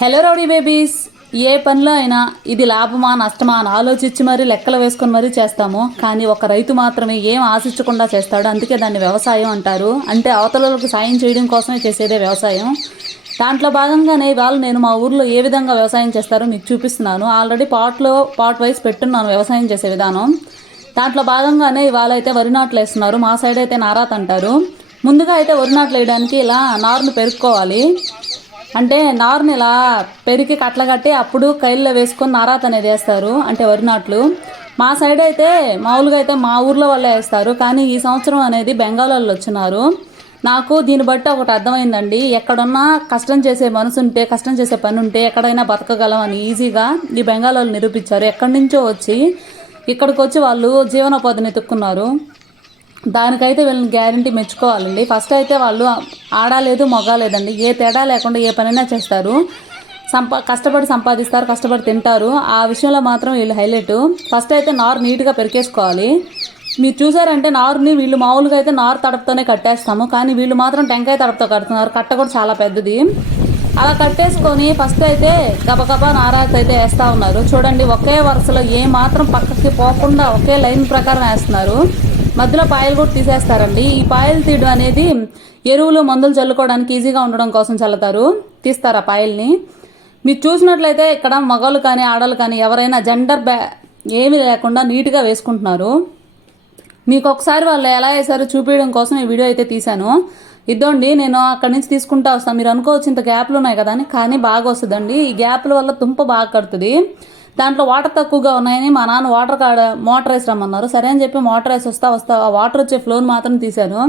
Hello rowdy babies ఏ పనిలో అయినా ఇది లాభమా నష్టమా అని ఆలోచించి మరీ లెక్కలు వేసుకొని మరీ చేస్తాము. కానీ ఒక రైతు మాత్రమే ఏం ఆశించకుండా చేస్తాడు. అందుకే దాన్ని వ్యవసాయం అంటారు. అంటే అవతలలకు సాయం చేయడం కోసమే చేసేదే వ్యవసాయం. దాంట్లో భాగంగానే ఇవాళ నేను మా ఊర్లో ఏ విధంగా వ్యవసాయం చేస్తారో మీకు చూపిస్తున్నాను. ఆల్రెడీ పాట్లో పాట్ వైస్ పెట్టున్నాను వ్యవసాయం చేసే విధానం. దాంట్లో భాగంగానే ఇవాళ అయితే వరి నాట్లు వేస్తున్నారు. మా సైడ్ అయితే నారాత్ అంటారు. ముందుగా అయితే వరి నాట్లు వేయడానికి ఇలా నారును పెరుక్కోవాలి. అంటే నారుని ఇలా పెరిగి కట్ల కట్టి అప్పుడు కైల్లో వేసుకొని నారాతనేది వేస్తారు అంటే వరి నాట్లు మా సైడ్ అయితే మామూలుగా అయితే మా ఊర్లో వాళ్ళే వేస్తారు కానీ ఈ సంవత్సరం అనేది బెంగాల్ వాళ్ళు వచ్చినారు. నాకు దీన్ని బట్టి ఒకటి అర్థమైందండి ఎక్కడున్నా కష్టం చేసే మనసు ఉంటే కష్టం చేసే పని ఉంటే ఎక్కడైనా బతకగలం అని ఈజీగా ఈ బెంగాల్ వాళ్ళు నిరూపించారు. ఎక్కడి నుంచో వచ్చి ఇక్కడికి వచ్చి వాళ్ళు జీవనోపాధిని ఎత్తుక్కున్నారు. దానికైతే వీళ్ళని గ్యారంటీ మెచ్చుకోవాలండి. ఫస్ట్ అయితే వాళ్ళు ఆడలేదు మగలేదండి ఏ తేడా లేకుండా ఏ పనైనా చేస్తారు. సంపా కష్టపడి సంపాదిస్తారు కష్టపడి తింటారు. ఆ విషయంలో మాత్రం వీళ్ళు హైలైట్. ఫస్ట్ అయితే నారు నీట్గా పెరికేసుకోవాలి. మీరు చూసారంటే నారుని వీళ్ళు మామూలుగా అయితే నారు తడపతోనే కట్టేస్తాము. కానీ వీళ్ళు మాత్రం టెంకాయ తడపతో కడుతున్నారు. కట్ట కూడా చాలా పెద్దది. అలా కట్టేసుకొని ఫస్ట్ అయితే గబగబా నారాజ్ అయితే వేస్తూ ఉన్నారు. చూడండి ఒకే వరుసలో ఏ మాత్రం పక్కకి పోకుండా ఒకే లైన్ ప్రకారం వేస్తున్నారు. మధ్యలో పాయలు కూడా తీసేస్తారండి. ఈ పాయలు తీయడం అనేది ఎరువులు మందులు చల్లుకోవడానికి ఈజీగా ఉండడం కోసం చల్లుతారు. తీస్తారు ఆ పాయల్ని? మీరు చూసినట్లయితే ఇక్కడ మగవాళ్ళు కానీ ఆడలు కానీ ఎవరైనా జెండర్ బ్యా ఏమీ లేకుండా నీట్గా వేసుకుంటున్నారు. మీకు ఒకసారి వాళ్ళు ఎలా వేసారో చూపించడం కోసం ఈ వీడియో అయితే తీశాను. ఇద్దండి నేను అక్కడి నుంచి తీసుకుంటా వస్తాను మీరు అనుకోవచ్చు ఇంత గ్యాప్లు ఉన్నాయి కదా అని కానీ బాగా వస్తుందండి. ఈ గ్యాప్ల వల్ల తుంప బాగా కడుతుంది. దాంట్లో వాటర్ తక్కువగా ఉన్నాయని మా నాన్న వాటర్ కాడ మోటార్ వేసి రమ్మన్నారు. సరే అని చెప్పి మోటార్ వేసి వస్తా వస్తా ఆ వాటర్ వచ్చే ఫ్లోన్ మాత్రం తీశాను.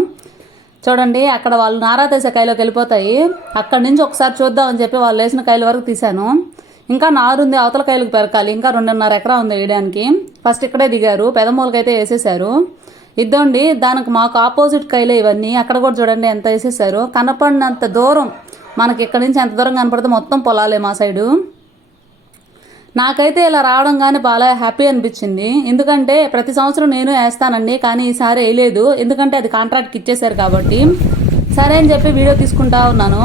చూడండి అక్కడ వాళ్ళు నారా తీసే కాయలోకి వెళ్ళిపోతాయి. అక్కడి నుంచి ఒకసారి చూద్దామని చెప్పి వాళ్ళు వేసిన కాయల వరకు తీశాను. ఇంకా నారుంది అవతల కాయలకు పెరకాలి. ఇంకా రెండున్నర ఎకరా ఉంది వేయడానికి. ఫస్ట్ ఇక్కడే దిగారు పెదమూలకైతే వేసేసారు ఇద్దండి దానికి మాకు ఆపోజిట్ కైలే ఇవన్నీ. అక్కడ కూడా చూడండి ఎంత వేసేసారు కనపడినంత దూరం మనకి ఇక్కడ నుంచి ఎంత దూరం కనపడితే మొత్తం పొలాలే మా సైడు. నాకైతే ఇలా రావడం కానీ బాగా హ్యాపీ అనిపించింది. ఎందుకంటే ప్రతి సంవత్సరం నేను వేస్తానండి కానీ ఈసారి వేయలేదు. ఎందుకంటే అది కాంట్రాక్ట్కి ఇచ్చేశారు కాబట్టి. సరే అని చెప్పి వీడియో తీసుకుంటా ఉన్నాను.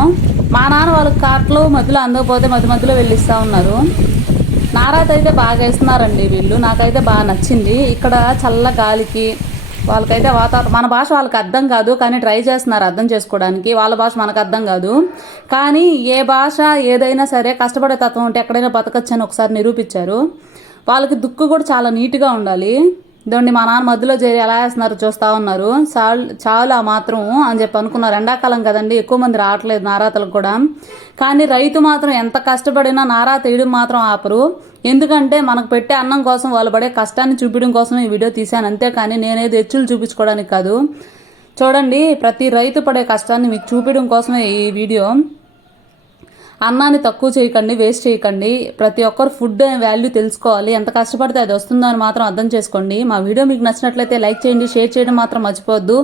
మా నాన్న వాళ్ళకి కార్ట్లు మధ్యలో అందకపోతే మధ్య మధ్యలో వెళ్ళిస్తూ ఉన్నారు. నారాత అయితే బాగా వేస్తున్నారండి వీళ్ళు. నాకైతే బాగా నచ్చింది. ఇక్కడ చల్ల గాలికి వాళ్ళకైతే వాతావరణం మన భాష వాళ్ళకి అర్థం కాదు కానీ ట్రై చేస్తున్నారు అర్థం చేసుకోవడానికి. వాళ్ళ భాష మనకు అర్థం కాదు. కానీ ఏ భాష ఏదైనా సరే కష్టపడే తత్వం ఉంటే ఎక్కడైనా బతకచ్చని ఒకసారి నిరూపించారు. వాళ్ళకి దుక్కు కూడా చాలా నీట్గా ఉండాలి. ఇదండి మా నాన్న మధ్యలో చేరి ఎలా వేస్తున్నారు చూస్తూ ఉన్నారు. చాలు చాలు ఆ మాత్రం అని చెప్పి అనుకున్నారు. ఎండాకాలం కదండి ఎక్కువ మంది రావట్లేదు నారాతలకు కూడా. కానీ రైతు మాత్రం ఎంత కష్టపడినా నారా తీయడం మాత్రం ఆపరు. ఎందుకంటే మనకు పెట్టే అన్నం కోసం వాళ్ళు పడే కష్టాన్ని చూపించడం కోసం ఈ వీడియో తీశాను. అంతేకాని నేనేది హెచ్చులు చూపించుకోవడానికి కాదు. చూడండి ప్రతి రైతు పడే కష్టాన్ని మీకు చూపించడం కోసమే ఈ వీడియో. అన్నాన్ని తక్కువ చేయకండి వేస్ట్ చేయకండి. ప్రతి ఒక్కరు ఫుడ్ వాల్యూ తెలుసుకోవాలి. ఎంత కష్టపడితే అది వస్తుందో అని మాత్రం అర్థం చేసుకోండి. మా వీడియో మీకు నచ్చినట్లయితే లైక్ చేయండి షేర్ చేయడం మాత్రం మర్చిపోవద్దు.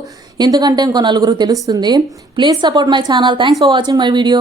ఎందుకంటే ఇంకో నలుగురు తెలుస్తుంది. Please support my channel thanks for watching my video